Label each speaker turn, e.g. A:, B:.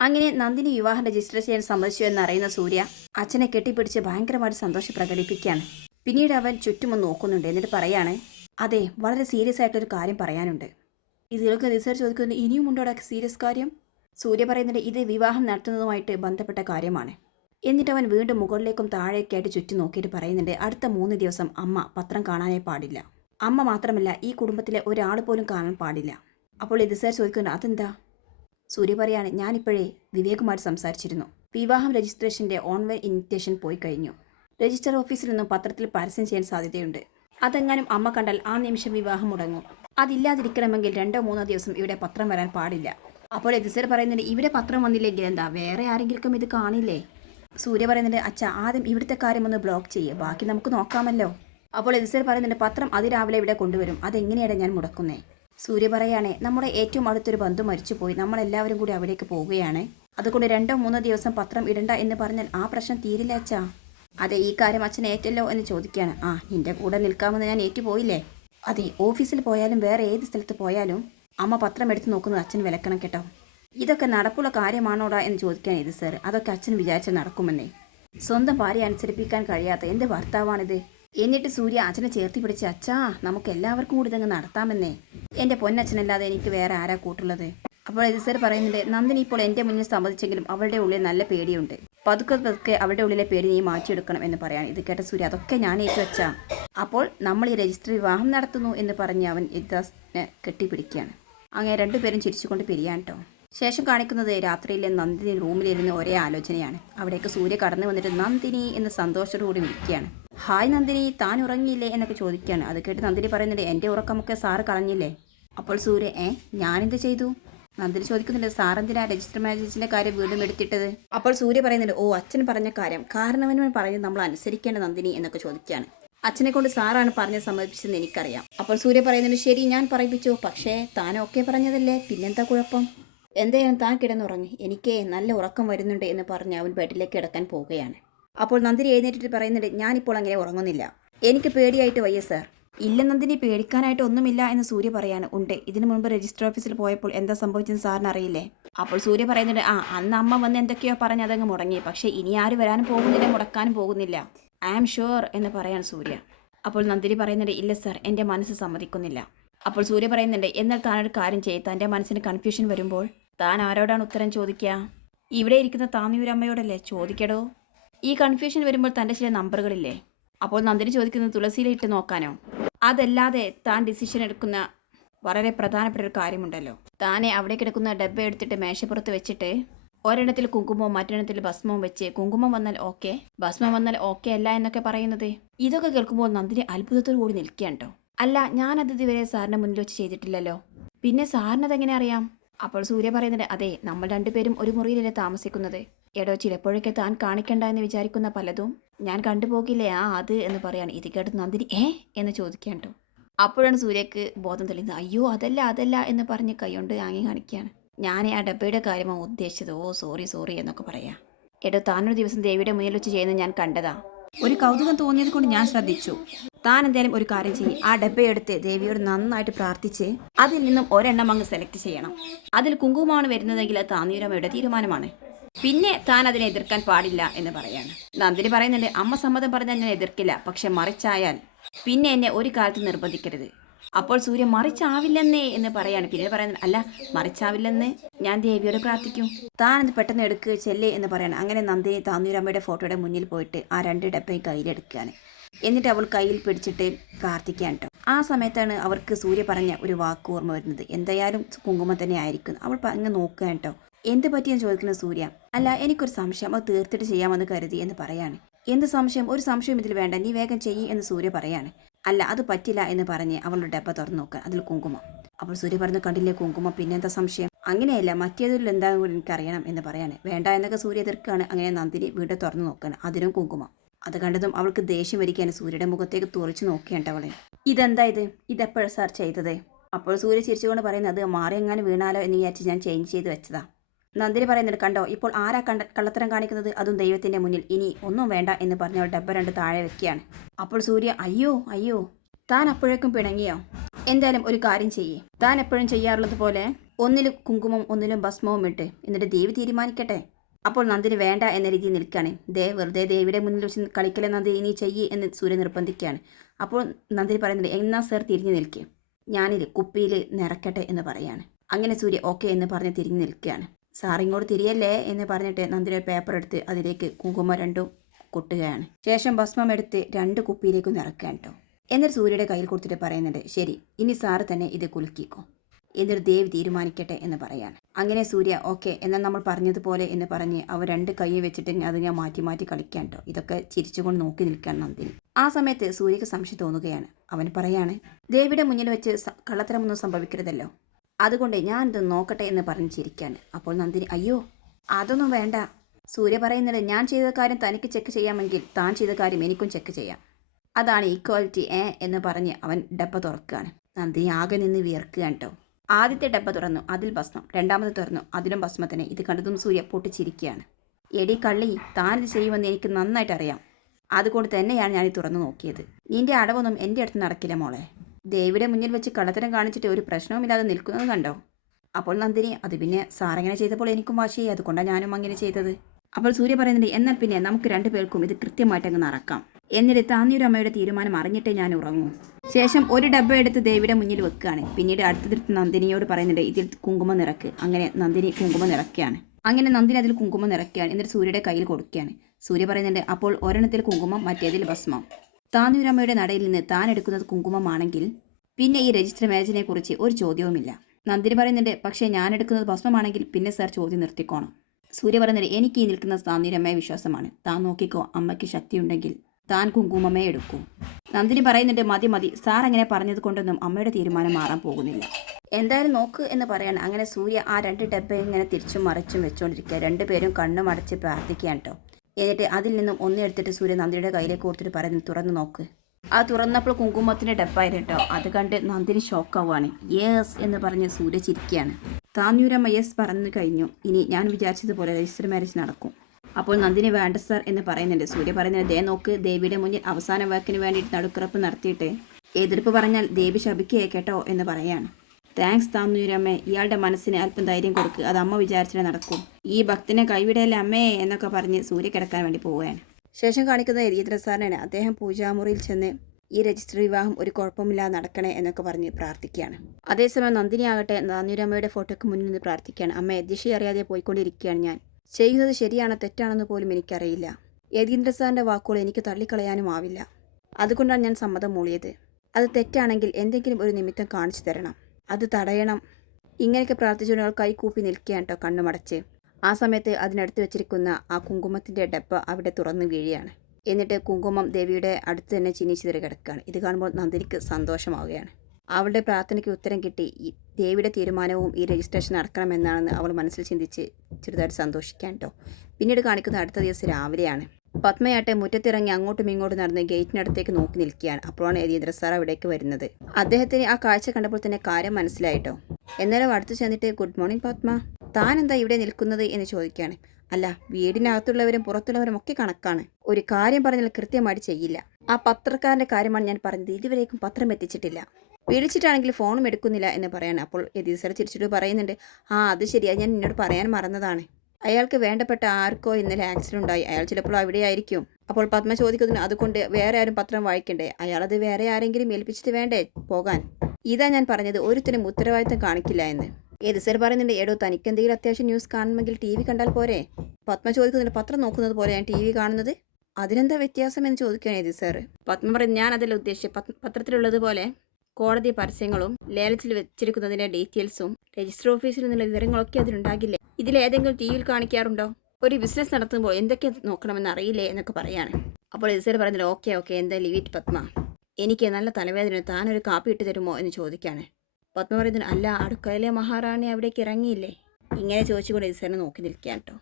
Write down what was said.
A: അങ്ങനെ നന്ദിനി വിവാഹം രജിസ്റ്റർ ചെയ്യാൻ സമ്മതിച്ചു എന്നറിയുന്ന സൂര്യ അച്ഛനെ കെട്ടിപ്പിടിച്ച് ഭയങ്കരമായിട്ട് സന്തോഷം പ്രകടിപ്പിക്കുകയാണ്. പിന്നീട് അവൻ ചുറ്റുമൊന്ന് നോക്കുന്നുണ്ട്. എന്നിട്ട് പറയാണ് അതെ വളരെ സീരിയസ് ആയിട്ടൊരു കാര്യം പറയാനുണ്ട്. ഇതിലൊക്കെ റിസർച്ച് ചോദിക്കുന്നത് ഇനിയും ഉണ്ടോടാ സീരിയസ് കാര്യം? സൂര്യ പറയുന്നത് ഇത് വിവാഹം നടത്തുന്നതുമായിട്ട് ബന്ധപ്പെട്ട കാര്യമാണ്. എന്നിട്ട് അവൻ വീണ്ടും മുകളിലേക്കും താഴേക്കായിട്ട് ചുറ്റി നോക്കിയിട്ട് പറയുന്നുണ്ട് അടുത്ത മൂന്ന് ദിവസം അമ്മ പത്രം കാണാനേ പാടില്ല. അമ്മ മാത്രമല്ല ഈ കുടുംബത്തിലെ ഒരാൾ പോലും കാണാൻ പാടില്ല. അപ്പോൾ ഇത് സാർ ചോദിക്കുന്നുണ്ട് അതെന്താ? സൂര്യ പറയാണ് ഞാനിപ്പോഴേ വിവേകുമായിട്ട് സംസാരിച്ചിരുന്നു. വിവാഹം രജിസ്ട്രേഷന്റെ ഓൺലൈൻ ഇൻവിറ്റേഷൻ പോയി കഴിഞ്ഞു. രജിസ്റ്റർ ഓഫീസിൽ നിന്നും പത്രത്തിൽ പരസ്യം ചെയ്യാൻ സാധ്യതയുണ്ട്. അതെങ്ങാനും അമ്മ കണ്ടാൽ ആ നിമിഷം വിവാഹം മുടങ്ങും. അതില്ലാതിരിക്കണമെങ്കിൽ രണ്ടോ മൂന്നോ ദിവസം ഇവിടെ പത്രം വരാൻ പാടില്ല. അപ്പോൾ എതിസർ പറയുന്നുണ്ട് ഇവിടെ പത്രം വന്നില്ലെങ്കിൽ എന്താ വേറെ ആരെങ്കിലും ഇത് കാണില്ലേ? സൂര്യ പറയുന്നുണ്ട് അച്ഛ ആദ്യം ഇവിടുത്തെ കാര്യം ഒന്ന് ബ്ലോക്ക് ചെയ്യുക ബാക്കി നമുക്ക് നോക്കാമല്ലോ. അപ്പോൾ എതിസർ പറയുന്നുണ്ട് പത്രം അതിരാവിലെ ഇവിടെ കൊണ്ടുവരും. അതെങ്ങനെയാണ് ഞാൻ മുടക്കുന്നേ? സൂര്യ പറയാണേ നമ്മുടെ ഏറ്റവും അടുത്തൊരു ബന്ധു മരിച്ചുപോയി. നമ്മളെല്ലാവരും കൂടി അവിടേക്ക് പോവുകയാണ്. അതുകൊണ്ട് രണ്ടോ മൂന്നോ ദിവസം പത്രം ഇടണ്ട എന്ന് പറഞ്ഞാൽ ആ പ്രശ്നം തീരില്ല അച്ഛാ. അതെ ഈ കാര്യം അച്ഛൻ ഏറ്റല്ലോ എന്ന് ചോദിക്കുകയാണ്. ആ നിന്റെ കൂടെ നിൽക്കാമെന്ന് ഞാൻ ഏറ്റുപോയില്ലേ? അതെ ഓഫീസിൽ പോയാലും വേറെ ഏത് സ്ഥലത്ത് പോയാലും അമ്മ പത്രം എടുത്ത് നോക്കുന്നത് അച്ഛൻ വിലക്കണം കേട്ടോ. ഇതൊക്കെ നടപ്പുള്ള കാര്യമാണോടാ എന്ന് ചോദിക്കാൻ ഇത് സാർ അതൊക്കെ അച്ഛൻ വിചാരിച്ചാൽ നടക്കുമെന്നേ. സ്വന്തം ഭാര്യ അനുസരിപ്പിക്കാൻ കഴിയാത്ത എന്ത് ഭർത്താവാണിത്? എന്നിട്ട് സൂര്യ അച്ഛനെ ചേർത്തി പിടിച്ച് അച്ഛാ നമുക്ക് എല്ലാവർക്കും കൂടി ഇതങ്ങ് നടത്താമെന്നേ. എന്റെ പൊന്നച്ഛനല്ലാതെ എനിക്ക് വേറെ ആരാ കൂട്ടുള്ളത്? അപ്പോൾ ഇത് സർ പറയുന്നുണ്ട് നന്ദിനി ഇപ്പോൾ എന്റെ മുന്നിൽ സമ്മതിച്ചെങ്കിലും അവളുടെ ഉള്ളിൽ നല്ല പേടിയുണ്ട്. പതുക്കെ പതുക്കെ അവളുടെ ഉള്ളിലെ പേടി നീ മാറ്റിയെടുക്കണം എന്ന് പറയാണ്. ഇത് കേട്ട സൂര്യ അതൊക്കെ ഞാൻ ഏറ്റുവച്ചാ അപ്പോൾ നമ്മൾ ഈ രജിസ്റ്റർ വിവാഹം നടത്തുന്നു എന്ന് പറഞ്ഞ് അവൻ ഇദ്ദാസിനെ കെട്ടിപ്പിടിക്കുകയാണ്. അങ്ങനെ രണ്ടുപേരും ചിരിച്ചുകൊണ്ട് പിരിയാൻ കേട്ടോ ശേഷം കാണിക്കുന്നത് രാത്രിയിലെ നന്ദിനി റൂമിലിരുന്ന് ഒരേ ആലോചനയാണ്. അവിടേക്ക് സൂര്യ കടന്നു വന്നിട്ട് നന്ദിനി എന്ന് സന്തോഷത്തോടുകൂടി വിളിക്കുകയാണ്. ഹായ് നന്ദിനി താൻ ഉറങ്ങിയില്ലേ എന്നൊക്കെ ചോദിക്കുകയാണ് അത് കേട്ട് നന്ദിനി പറയുന്നുണ്ട് എന്റെ ഉറക്കമൊക്കെ സാറ് കളഞ്ഞില്ലേ? അപ്പോൾ സൂര്യ ഏ ഞാനെന്ത് ചെയ്തു? നന്ദിനി ചോദിക്കുന്നുണ്ട് സാറെന്തിനാ രജിസ്റ്റർ മാരേജിന്റെ കാര്യം വീണ്ടും എടുത്തിട്ടത്? അപ്പോൾ സൂര്യ പറയുന്നുണ്ട് ഓ അച്ഛൻ പറഞ്ഞ കാര്യം. കാരണവനവൻ പറയുന്നത് നമ്മൾ അനുസരിക്കേണ്ട നന്ദിനി എന്നൊക്കെ ചോദിക്കുകയാണ് അച്ഛനെ കൊണ്ട് സാറാണ് പറഞ്ഞ് സമ്മതിപ്പിച്ചതെന്ന് എനിക്കറിയാം. അപ്പോൾ സൂര്യ പറയുന്നുണ്ട് ശരി ഞാൻ പറയിപ്പിച്ചു. പക്ഷേ താൻ ഓക്കെ പറഞ്ഞതല്ലേ? പിന്നെന്താ കുഴപ്പം? എന്തായാലും താൻ കിടന്നുറങ്ങി. എനിക്ക് നല്ല ഉറക്കം വരുന്നുണ്ട് എന്ന് പറഞ്ഞ് അവൻ ബെഡിലേക്ക് കിടക്കാൻ പോവുകയാണ്. അപ്പോൾ നന്ദിനി എഴുന്നേറ്റിട്ട് പറയുന്നുണ്ട് ഞാനിപ്പോൾ അങ്ങനെ ഉറങ്ങുന്നില്ല. എനിക്ക് പേടിയായിട്ട് വയ്യ സാർ. ഇല്ല നന്ദിനി പേടിക്കാനായിട്ട് ഒന്നുമില്ല എന്ന് സൂര്യ പറയാണ്. ഉണ്ട്. ഇതിനു മുൻപ് രജിസ്റ്റർ ഓഫീസിൽ പോയപ്പോൾ എന്താ സംഭവിച്ചെന്ന് സാറിന് അറിയില്ലേ? അപ്പോൾ സൂര്യ പറയുന്നുണ്ട് ആ അന്ന് അമ്മ വന്ന് എന്തൊക്കെയോ പറഞ്ഞ് അതങ്ങ് മുടങ്ങി. പക്ഷേ ഇനി ആര് വരാനും പോകുന്നില്ല മുടക്കാനും പോകുന്നില്ല. ഐ ആം ഷുവർ എന്ന് പറയാണ് സൂര്യ. അപ്പോൾ നന്ദിനി പറയുന്നുണ്ട് ഇല്ല സർ എന്റെ മനസ്സ് സമ്മതിക്കുന്നില്ല. അപ്പോൾ സൂര്യ പറയുന്നുണ്ട് എന്നാൽ താനൊരു കാര്യം ചെയ്യും. തന്റെ മനസ്സിന് കൺഫ്യൂഷൻ വരുമ്പോൾ താൻ ആരോടാണ് ഉത്തരം ചോദിക്കുക? ഇവിടെ ഇരിക്കുന്ന താമിയൂരമ്മയോടല്ലേ ചോദിക്കടോ? ഈ കൺഫ്യൂഷൻ വരുമ്പോൾ തന്റെ ചില നമ്പറുകളില്ലേ? അപ്പോൾ നന്ദിനി ചോദിക്കുന്നത് തുളസിയിലിട്ട് നോക്കാനോ? അതല്ലാതെ താൻ ഡിസിഷൻ എടുക്കുന്ന വളരെ പ്രധാനപ്പെട്ട ഒരു കാര്യമുണ്ടല്ലോ. താനെ അവിടെ കിടക്കുന്ന ഡബ്ബ എടുത്തിട്ട് മേശപ്പുറത്ത് വെച്ചിട്ട് ഒരെണ്ണത്തിൽ കുങ്കുമവും മറ്റൊരെണ്ണത്തിൽ ഭസ്മവും വെച്ച് കുങ്കുമം വന്നാൽ ഓക്കെ ഭസ്മം വന്നാൽ ഓക്കെ അല്ല എന്നൊക്കെ പറയുന്നത്. ഇതൊക്കെ കേൾക്കുമ്പോൾ നന്ദിനി അത്ഭുതത്തോടു കൂടി നിൽക്കുകയാണ് അല്ല ഞാനത് ഇതുവരെ സാറിന് മുന്നിൽ വെച്ച് ചെയ്തിട്ടില്ലല്ലോ. പിന്നെ സാറിനത് എങ്ങനെ അറിയാം? അപ്പോൾ സൂര്യ പറയുന്നുണ്ട് അതെ നമ്മൾ രണ്ടുപേരും ഒരു മുറിയിലല്ലേ താമസിക്കുന്നത്. എടോ ചിലപ്പോഴൊക്കെ താൻ കാണിക്കണ്ട എന്ന് വിചാരിക്കുന്ന പലതും ഞാൻ കണ്ടുപോകില്ലേ? ആ അത് എന്ന് പറയാണ്. ഇത് കേട്ട് നന്ദിനി. ഏ? എന്ന് ചോദിക്കാൻ കേട്ടോ അപ്പോഴാണ് സൂര്യക്ക് ബോധം തെളിയുന്നത്. അയ്യോ അതല്ല അതല്ല എന്ന് പറഞ്ഞ് കൈകൊണ്ട് ആങ്ങി കാണിക്കുകയാണ്. ഞാൻ ആ ഡബ്ബയുടെ കാര്യമാണ് ഉദ്ദേശിച്ചത്. ഓ സോറി സോറി എന്നൊക്കെ പറയാം. എടോ താനൊരു ദിവസം ദേവിയുടെ മുന്നിൽ വെച്ച് ചെയ്യുന്നത് ഞാൻ കണ്ടതാ. ഒരു കൗതുകം തോന്നിയത് കൊണ്ട് ഞാൻ ശ്രദ്ധിച്ചു. താൻ എന്തായാലും ഒരു കാര്യം ചെയ്യും. ആ ഡബ്ബയെടുത്ത് ദേവിയോട് നന്നായിട്ട് പ്രാർത്ഥിച്ച് അതിൽ നിന്നും ഒരെണ്ണം അങ്ങ് സെലക്ട് ചെയ്യണം. അതിൽ കുങ്കുമമാണ് വരുന്നതെങ്കിൽ അത് തീരുമാനമാണ്. പിന്നെ താൻ അതിനെ എതിർക്കാൻ പാടില്ല എന്ന് പറയാണ്. നന്ദിനി പറയുന്നുണ്ട് അമ്മ സമ്മതം പറഞ്ഞാൽ ഞാൻ എതിർക്കില്ല പക്ഷെ മറിച്ചായാൽ പിന്നെ എന്നെ ഒരു കാലത്ത് നിർബന്ധിക്കരുത്. അപ്പോൾ സൂര്യ മറിച്ചാവില്ലെന്നേ എന്ന് പറയാണ്. പിന്നെ പറയുന്നത് അല്ല മറിച്ചാവില്ലെന്ന് ഞാൻ ദേവിയോട് പ്രാർത്ഥിക്കും. താൻ അത് പെട്ടെന്ന് എടുക്കുക ചെല്ലേ എന്ന് പറയാണ്. അങ്ങനെ നന്ദിനി താന്നൂരമ്മയുടെ ഫോട്ടോയുടെ മുന്നിൽ പോയിട്ട് ആ രണ്ട് ഡപ്പയും കയ്യിലെടുക്കുകയാണ്. എന്നിട്ട് അവൾ കയ്യിൽ പിടിച്ചിട്ട് പ്രാർത്ഥിക്കാൻ കേട്ടോ. ആ സമയത്താണ് അവർക്ക് സൂര്യ പറഞ്ഞ ഒരു വാക്ക് ഓർമ്മ വരുന്നത്. എന്തായാലും കുങ്കുമം തന്നെ ആയിരിക്കും. അവൾ അങ്ങ് നോക്കുകയാണ് കേട്ടോ. എന്ത് പറ്റിയെന്ന് ചോദിക്കുന്ന സൂര്യ? അല്ല എനിക്കൊരു സംശയം. അത് തീർത്തിട്ട് ചെയ്യാമെന്ന് കരുതി എന്ന് പറയാണ്. എന്ത് സംശയം? ഒരു സംശയം ഇതിൽ വേണ്ട. നീ വേഗം ചെയ്യ് എന്ന് സൂര്യ പറയാണ്. അല്ല അത് പറ്റില്ല എന്ന് പറഞ്ഞ് അവളുടെ ഡബ്ബ തുറന്നു നോക്കുക അതിൽ കുങ്കുമം. അപ്പോൾ സൂര്യ പറഞ്ഞു കണ്ടില്ലേ കുങ്കുമം? പിന്നെന്താ സംശയം? അങ്ങനെയല്ല. മറ്റേതിൽ എന്താണെന്ന് കൂടി എനിക്കറിയണം എന്ന് പറയാണ്. വേണ്ട എന്നൊക്കെ സൂര്യ എതിർക്കുകയാണ് അങ്ങനെ നന്ദിനി വീണ്ടും തുറന്നു നോക്കാൻ അതിനും കുങ്കുമം. അത് കണ്ടതും അവൾക്ക് ദേഷ്യം വരിക്കാൻ സൂര്യയുടെ മുഖത്തേക്ക് തുറച്ചു നോക്കിയാണ് അവളെ. ഇതെന്താ ഇത്? ഇതെപ്പോഴാണ് സാർ ചെയ്തത്? അപ്പോൾ സൂര്യ ചിരിച്ചുകൊണ്ട് പറയുന്നത് മാറി എങ്ങാനും വീണാലോ? എന്ന് വിചാരിച്ച് ഞാൻ ചേഞ്ച് ചെയ്ത് വെച്ചതാ. നന്ദിനി പറയുന്നുണ്ട് കണ്ടോ ഇപ്പോൾ ആരാ കണ്ട കള്ളത്തരം കാണിക്കുന്നത്? അതും ദൈവത്തിന്റെ മുന്നിൽ. ഇനി ഒന്നും വേണ്ട എന്ന് പറഞ്ഞവൾ ഡബ്ബ രണ്ട് താഴെ വെക്കുകയാണ്. അപ്പോൾ സൂര്യ അയ്യോ അയ്യോ താൻ അപ്പോഴേക്കും പിണങ്ങിയോ? എന്തായാലും ഒരു കാര്യം ചെയ്യേ. താൻ എപ്പോഴും ചെയ്യാറുള്ളത് പോലെ ഒന്നിലും കുങ്കുമം ഒന്നിലും ഭസ്മവും ഇട്ട് എന്നിട്ട് ദേവി തീരുമാനിക്കട്ടെ. അപ്പോൾ നന്ദിനി വേണ്ട എന്ന രീതിയിൽ നിൽക്കുകയാണ്. ദേ വെറുതെ ദേവിയുടെ മുന്നിൽ വെച്ച് കളിക്കലെ നന്ദിനി ഇനി ചെയ്യ് എന്ന് സൂര്യ നിർബന്ധിക്കുകയാണ്. അപ്പോൾ നന്ദിനി പറയുന്നുണ്ട് എന്നാ സർ തിരിഞ്ഞു നിൽക്കേ. ഞാനിത് കുപ്പിയിൽ നിറക്കട്ടെ എന്ന് പറയാണ്. അങ്ങനെ സൂര്യ ഓക്കെ എന്ന് പറഞ്ഞ് തിരിഞ്ഞു നിൽക്കുകയാണ്. സാർ ഇങ്ങോട്ട് തിരിയല്ലേ എന്ന് പറഞ്ഞിട്ട് നന്ദിനി പേപ്പർ എടുത്ത് അതിലേക്ക് കുങ്കുമ രണ്ടും കൊട്ടുകയാണ്. ശേഷം ഭസ്മം എടുത്ത് രണ്ട് കുപ്പിയിലേക്ക് നിറക്കുകയാണ് കേട്ടോ എന്നിട്ട് സൂര്യയുടെ കയ്യിൽ കൊടുത്തിട്ട് പറയുന്നുണ്ട് ശരി ഇനി സാറ് തന്നെ ഇത് കുലുക്കിക്കോ. എന്നിട്ട് ദേവി തീരുമാനിക്കട്ടെ എന്ന് പറയാണ്. അങ്ങനെ സൂര്യ ഓക്കെ എന്നാൽ നമ്മൾ പറഞ്ഞതുപോലെ എന്ന് പറഞ്ഞ് അവർ രണ്ട് കൈ വെച്ചിട്ട് അത് ഞാൻ മാറ്റി മാറ്റി കളിക്കാൻ കേട്ടോ ഇതൊക്കെ ചിരിച്ചുകൊണ്ട് നോക്കി നിൽക്കാൻ നന്ദിനി. ആ സമയത്ത് സൂര്യക്ക് സംശയം തോന്നുകയാണ്. അവൻ പറയാണ് ദേവിയുടെ മുന്നിൽ വെച്ച് കള്ളത്തരമൊന്നും സംഭവിക്കരുതല്ലോ. അതുകൊണ്ട് ഞാനിത് നോക്കട്ടെ എന്ന് പറഞ്ഞ് ചിരിക്കാണ് അപ്പോൾ നന്ദിനി അയ്യോ അതൊന്നും വേണ്ട. സൂര്യ പറയുന്നത് ഞാൻ ചെയ്ത കാര്യം തനിക്ക് ചെക്ക് ചെയ്യാമെങ്കിൽ താൻ ചെയ്ത കാര്യം എനിക്കും ചെക്ക് ചെയ്യാം. അതാണ് ഈക്വാലിറ്റി ഏ? എന്ന് പറഞ്ഞ് അവൻ ഡബ്ബ തുറക്കുകയാണ്. നന്ദിനി ആകെ നിന്ന് വിയർക്കുകയാണ് കേട്ടോ. ആദ്യത്തെ ഡബ്ബ തുറന്നു അതിൽ ഭസ്മം. രണ്ടാമത് തുറന്നു അതിലും ഭസ്മത്തിന്. ഇത് കണ്ടതും സൂര്യ പൊട്ടിച്ചിരിക്കുകയാണ്. എടി കള്ളി താനിത് ചെയ്യുമെന്ന് എനിക്ക് നന്നായിട്ട് അറിയാം അതുകൊണ്ട് തന്നെയാണ് ഞാൻ തുറന്നു നോക്കിയത്. നിന്റെ അടവൊന്നും എന്റെ അടുത്ത് നടക്കില്ല മോളെ. ദേവിയുടെ മുന്നിൽ വെച്ച് കള്ളത്തരം കാണിച്ചിട്ട് ഒരു പ്രശ്നവുമില്ലാതെ നിൽക്കുന്നത് കണ്ടോ? അപ്പോൾ നന്ദിനി അത് പിന്നെ സാറങ്ങനെ ചെയ്തപ്പോൾ എനിക്കും വാശിയായി. അതുകൊണ്ടാണ് ഞാനും അങ്ങനെ ചെയ്തത്. അപ്പോൾ സൂര്യ പറയുന്നുണ്ട് എന്നാൽ പിന്നെ നമുക്ക് രണ്ടു പേർക്കും ഇത് കൃത്യമായിട്ട് അങ്ങ് നടക്കാം. എന്നിട്ട് താന്നിയൊരു അമ്മയുടെ തീരുമാനം അറിഞ്ഞിട്ടേ ഞാൻ ഉറങ്ങൂ. ശേഷം ഒരു ഡബ്ബ എടുത്ത് ദേവിയുടെ മുന്നിൽ വെക്കുകയാണ്. പിന്നീട് അടുത്തടുത്ത് നന്ദിനിയോട് പറയുന്നുണ്ട് ഇതിൽ കുങ്കുമം നിറക്ക്. അങ്ങനെ നന്ദിനി കുങ്കുമം നിറക്കുകയാണ് അങ്ങനെ നന്ദിനി അതിൽ കുങ്കുമം നിറക്കുകയാണ് എന്നിട്ട് സൂര്യയുടെ കയ്യിൽ കൊടുക്കുകയാണ്. സൂര്യ പറയുന്നുണ്ട് അപ്പോൾ ഒരെണ്ണത്തിൽ കുങ്കുമം മറ്റേതിൽ ഭസ്മം. താന്നൂരമ്മയുടെ നടയിൽ നിന്ന് താൻ എടുക്കുന്നത് കുങ്കുമമാണെങ്കിൽ പിന്നെ ഈ രജിസ്റ്റർ മാരേജിനെ കുറിച്ച് ഒരു ചോദ്യവുമില്ല. നന്ദിനി പറയുന്നുണ്ട് പക്ഷേ ഞാൻ എടുക്കുന്നത് ഭസ്മമാണെങ്കിൽ പിന്നെ സാർ ചോദ്യം നിർത്തിക്കോണം. സൂര്യ പറയുന്നത് എനിക്ക് ഈ നിൽക്കുന്ന താന്നൂരമ്മയെ വിശ്വാസമാണ്. താൻ നോക്കിക്കോ അമ്മയ്ക്ക് ശക്തിയുണ്ടെങ്കിൽ താൻ കുങ്കുമമേ എടുക്കൂ. നന്ദിനി പറയുന്നുണ്ട് മതി മതി. സാർ അങ്ങനെ പറഞ്ഞത് കൊണ്ടൊന്നും അമ്മയുടെ തീരുമാനം മാറാൻ പോകുന്നില്ല. എന്തായാലും നോക്ക് എന്ന് പറയാണ്. അങ്ങനെ സൂര്യ ആ രണ്ട് ഡബ്ബ ഇങ്ങനെ തിരിച്ചും മറിച്ചും വെച്ചുകൊണ്ടിരിക്കുക രണ്ടുപേരും കണ്ണും അടച്ച് പ്രാർത്ഥിക്കുകയാണ് കേട്ടോ. എന്നിട്ട് അതിൽ നിന്നും ഒന്നെടുത്തിട്ട് സൂര്യ നന്ദിയുടെ കയ്യിലേക്ക് കൊടുത്തിട്ട് പറയുന്നു തുറന്ന് നോക്ക്. ആ തുറന്നപ്പോൾ കുങ്കുമത്തിന്റെ ഡപ്പായിരുന്നു കേട്ടോ. അത് കണ്ട് നന്ദിനി ഷോക്കാവുകയാണ് യേസ് എന്ന് പറഞ്ഞ് സൂര്യ ചിരിക്കുകയാണ്. താന്നൂരമ്മ യെസ് പറഞ്ഞു കഴിഞ്ഞു. ഇനി ഞാൻ വിചാരിച്ചതുപോലെ രജിസ്റ്റർ മാരേജ് നടക്കും. അപ്പോൾ നന്ദിനി വേണ്ട സർ എന്ന് പറയുന്നുണ്ട്. സൂര്യ പറയുന്നത് ദേ നോക്ക് ദേവിയുടെ മുന്നിൽ അവസാന വാക്കിന് വേണ്ടിയിട്ട് നടുക്കുറപ്പ് നടത്തിയിട്ട് എതിർപ്പ് പറഞ്ഞാൽ ദേവി ശപിക്കുകയെ കേട്ടോ എന്ന് പറയാണ്. താങ്ക്സ് താന്നൂരമ്മേ ഇയാളുടെ മനസ്സിന് അല്പം ധൈര്യം കൊടുക്കുക അത് അമ്മ വിചാരിച്ചിട്ട് നടക്കും. ഈ ഭക്തനെ കൈവിടയല്ലേ അമ്മേ? എന്നൊക്കെ പറഞ്ഞ് സൂര്യ കിടക്കാൻ വേണ്ടി പോവുകയാണ്. ശേഷം കാണിക്കുന്നത് യതീന്ദ്ര സാറിനാണ്. അദ്ദേഹം പൂജാമുറിയിൽ ചെന്ന് ഈ രജിസ്റ്റർ വിവാഹം ഒരു കുഴപ്പമില്ലാതെ നടക്കണേ എന്നൊക്കെ പറഞ്ഞ് പ്രാർത്ഥിക്കുകയാണ്. അതേസമയം നന്ദിനി ആകട്ടെ നാന്നൂരമ്മയുടെ ഫോട്ടോയ്ക്ക് മുന്നിൽ നിന്ന് പ്രാർത്ഥിക്കുകയാണ്. അമ്മ ദിശ അറിയാതെ പോയിക്കൊണ്ടിരിക്കുകയാണ് ഞാൻ. ചെയ്യുന്നത് ശരിയാണോ തെറ്റാണെന്ന് പോലും എനിക്കറിയില്ല. യതീന്ദ്ര സാറിന്റെ വാക്കുകൾ എനിക്ക് തള്ളിക്കളയാനും ആവില്ല. അതുകൊണ്ടാണ് ഞാൻ സമ്മതം മൂളിയത്. അത് തെറ്റാണെങ്കിൽ എന്തെങ്കിലും ഒരു നിമിത്തം കാണിച്ചു തരണം. അത് തടയണം. ഇങ്ങനെയൊക്കെ പ്രാർത്ഥിച്ചുകൊണ്ട് അയാൾ കൈ കൂപ്പി നിൽക്കുകയാണ് കേട്ടോ കണ്ണുമടച്ച് ആ സമയത്ത് അതിനടുത്ത് വെച്ചിരിക്കുന്ന ആ കുങ്കുമത്തിന്റെ ഡപ്പ അവിടെ തുറന്നു വീഴുകയാണ്. എന്നിട്ട് കുങ്കുമം ദേവിയുടെ അടുത്ത് തന്നെ ചിന്നിച്ചിതറി കിടക്കുകയാണ്. ഇത് കാണുമ്പോൾ നന്ദിനിക്ക് സന്തോഷമാവുകയാണ്. അവളുടെ പ്രാർത്ഥനയ്ക്ക് ഉത്തരം കിട്ടി. ദേവിയുടെ തീരുമാനവും ഈ രജിസ്ട്രേഷൻ നടക്കണമെന്നാണെന്ന് അവൾ മനസ്സിൽ ചിന്തിച്ച് ചെറുതായിട്ട് സന്തോഷിക്കാൻ കേട്ടോ പിന്നീട് കാണിക്കുന്ന അടുത്ത ദിവസം രാവിലെയാണ്. പത്മയാട്ടെ മുറ്റത്തിറങ്ങി അങ്ങോട്ടും ഇങ്ങോട്ടും നടന്ന് ഗേറ്റിനടുത്തേക്ക് നോക്കി നിൽക്കുകയാണ്. അപ്പോഴാണ് യതീന്ദ്ര സാർ അവിടേക്ക് വരുന്നത്. അദ്ദേഹത്തിന് ആ കാഴ്ച കണ്ടപ്പോൾ തന്നെ കാര്യം മനസ്സിലായിട്ടോ എന്നാലും അടുത്ത് ചെന്നിട്ട് ഗുഡ് മോർണിംഗ് പത്മ. താൻ എന്താ ഇവിടെ നിൽക്കുന്നത്? എന്ന് ചോദിക്കുകയാണ്. അല്ല വീടിനകത്തുള്ളവരും പുറത്തുള്ളവരും ഒക്കെ കണക്കാണ്. ഒരു കാര്യം പറഞ്ഞാൽ കൃത്യമായിട്ട് ചെയ്യില്ല. ആ പത്രക്കാരന്റെ കാര്യമാണ് ഞാൻ പറഞ്ഞത്. ഇതുവരേക്കും പത്രം എത്തിച്ചിട്ടില്ല. വിളിച്ചിട്ടാണെങ്കിൽ ഫോണും എടുക്കുന്നില്ല എന്ന് പറയാണ്. അപ്പോൾ യതീസർ സാർ ചിരിച്ചിട്ട് പറയുന്നുണ്ട് ആ അത് ശരിയാ ഞാൻ നിന്നോട് പറയാൻ മറന്നതാണ്. അയാൾക്ക് വേണ്ടപ്പെട്ട ആർക്കോ ഇന്നലെ ആക്സിഡന്റ് ഉണ്ടായി. അയാൾ ചിലപ്പോൾ അവിടെ ആയിരിക്കും അപ്പോൾ പത്മ ചോദിക്കുന്നു അതുകൊണ്ട് വേറെ ആരും പത്രം വായിക്കണ്ടേ? അയാളത് വേറെ ആരെങ്കിലും ഏൽപ്പിച്ചിട്ട് വേണ്ടേ? പോകാൻ. ഇതാ ഞാൻ പറഞ്ഞത് ഒരുത്തിനും ഉത്തരവാദിത്തം കാണിക്കില്ല എന്ന്. ഏത് പറയുന്നുണ്ട് എടോ തനിക്ക് എന്തെങ്കിലും അത്യാവശ്യം ന്യൂസ് കാണണമെങ്കിൽ ടി വി കണ്ടാൽ പോരെ? പത്മ ചോദിക്കുന്നുണ്ട് പത്രം നോക്കുന്നത് പോലെയാണ് ടി വി കാണുന്നത്. അതിനെന്താ വ്യത്യാസം എന്ന് ചോദിക്കുകയാണ് ഏത് സാർ പത്മ പറയുന്നത് ഞാൻ അതല്ല ഉദ്ദേശിച്ചത്. പത്രത്തിലുള്ളത് പത്രത്തിലുള്ളതുപോലെ കോടതി പരസ്യങ്ങളും ലേലത്തിൽ വെച്ചിരിക്കുന്നതിന്റെ ഡീറ്റെയിൽസും രജിസ്റ്റർ ഓഫീസിൽ നിന്നുള്ള വിവരങ്ങളൊക്കെ അതിലുണ്ടാകില്ലേ? ഇതിലേതെങ്കിലും ടി വിയിൽ കാണിക്കാറുണ്ടോ? ഒരു ബിസിനസ് നടത്തുമ്പോൾ എന്തൊക്കെ നോക്കണമെന്ന് അറിയില്ലേ എന്നൊക്കെ പറയാണ്. അപ്പോൾ ഇത് സാർ പറയുന്നത് ഓക്കെ ഓക്കെ എന്താ ലിവിറ്റ് പത്മ? എനിക്ക് നല്ല തലവേദന താനൊരു കാപ്പി ഇട്ട് തരുമോ? എന്ന് ചോദിക്കാണ്. പത്മ പറയുന്നത് അല്ല അടുക്കളയിലെ മഹാറാണി അവിടേക്ക് ഇറങ്ങിയില്ലേ? ഇങ്ങനെ ചോദിച്ചുകൊണ്ട് ഇത് നോക്കി നിൽക്കാൻ കേട്ടോ